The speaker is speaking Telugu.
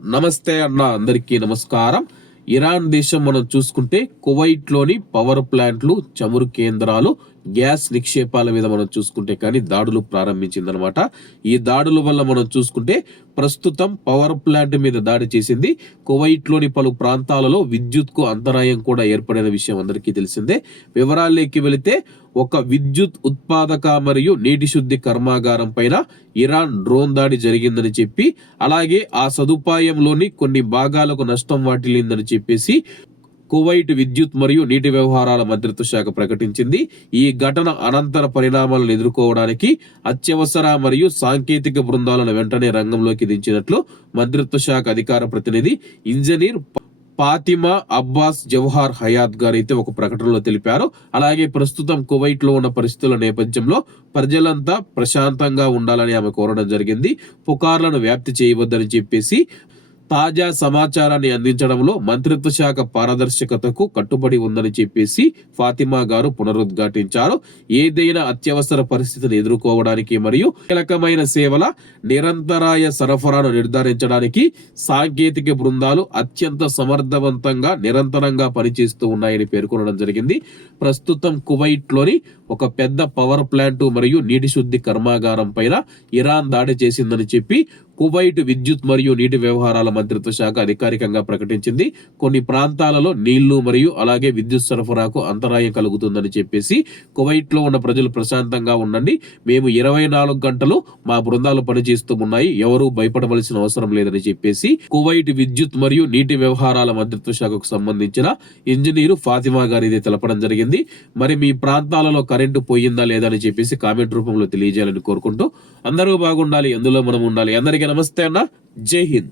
నమస్తే అన్న, అందరికీ నమస్కారం. ఇరాన్ దేశం మనం చూసుకుంటే కువైట్ లోని పవర్ ప్లాంట్లు, చమురు కేంద్రాలు, గ్యాస్ నిక్షేపాల మీద మనం చూసుకుంటే కానీ దాడులు ప్రారంభించిందనమాట. ఈ దాడుల వల్ల మనం చూసుకుంటే ప్రస్తుతం పవర్ ప్లాంట్ మీద దాడి చేసింది. కువైట్ లోని పలు ప్రాంతాలలో విద్యుత్ కు అంతరాయం కూడా ఏర్పడిన విషయం అందరికీ తెలిసిందే. వివరాల్లోకి వెళితే ఒక విద్యుత్ ఉత్పాదక మరియు నీటి శుద్ధి కర్మాగారం పైన ఇరాన్ డ్రోన్ దాడి జరిగిందని చెప్పి, అలాగే ఆ సదుపాయంలోని కొన్ని భాగాలకు నష్టం వాటిల్లిందని చెప్పేసి కువైట్ విద్యుత్ మరియు నీటి వ్యవహారాల మంత్రిత్వ శాఖ ప్రకటించింది. ఈ ఘటన అనంతర పరిణామాలను ఎదుర్కోవడానికి అత్యవసర మరియు సాంకేతిక బృందాలను వెంటనే రంగంలోకి దించినట్లు మంత్రిత్వ శాఖ అధికార ప్రతినిధి ఇంజనీర్ ఫాతిమా అబ్బాస్ జవహర్ హయాత్ గారు అయితే ఒక ప్రకటనలో తెలిపారు. అలాగే ప్రస్తుతం కువైట్ లో ఉన్న పరిస్థితుల నేపథ్యంలో ప్రజలంతా ప్రశాంతంగా ఉండాలని ఆమె కోరడం జరిగింది. పుకార్లను వ్యాప్తి చేయవద్దని చెప్పేసి తాజా సమాచారాన్ని అందించడంలో మంత్రిత్వ శాఖ పారదర్శకతకు కట్టుబడి ఉందని చెప్పేసి ఫాతిమా గారు పునరుద్ఘాటించారు. ఏదైనా అత్యవసర పరిస్థితిని ఎదుర్కోవడానికి మరియు కీలకమైన సేవల నిరంతరాయ సరఫరాను నిర్ధారించడానికి సాంకేతిక బృందాలు అత్యంత సమర్థవంతంగా నిరంతరంగా పనిచేస్తూ ఉన్నాయని పేర్కొనడం జరిగింది. ప్రస్తుతం కువైట్ లోని ఒక పెద్ద పవర్ ప్లాంట్ మరియు నీటి శుద్ధి కర్మాగారం పైన ఇరాన్ దాడి చేసిందని చెప్పి కువైట్ విద్యుత్ మరియు నీటి వ్యవహారాల మంత్రిత్వ శాఖ అధికారికంగా ప్రకటించింది. కొన్ని ప్రాంతాలలో నీళ్లు మరియు అలాగే విద్యుత్ సరఫరాకు అంతరాయం కలుగుతుందని చెప్పేసి కువైట్ లో ఉన్న ప్రజలు ప్రశాంతంగా ఉండండి, మేము 24 గంటలు మా బృందాలు పనిచేస్తూ ఉన్నాయి, ఎవరూ భయపడవలసిన అవసరం లేదని చెప్పేసి కువైట్ విద్యుత్ మరియు నీటి వ్యవహారాల మంత్రిత్వ శాఖకు సంబంధించిన ఇంజనీరు ఫాతిమా గారు ఇది తెలపడం జరిగింది. మరి మీ ప్రాంతాలలో కరెంటు పోయిందా లేదా అని చెప్పేసి కామెంట్ రూపంలో తెలియజేయాలని కోరుకుంటూ అందరూ బాగుండాలి, అందులో మనం ఉండాలి. అందరికీ నమస్తే అన్న, జై హింద్.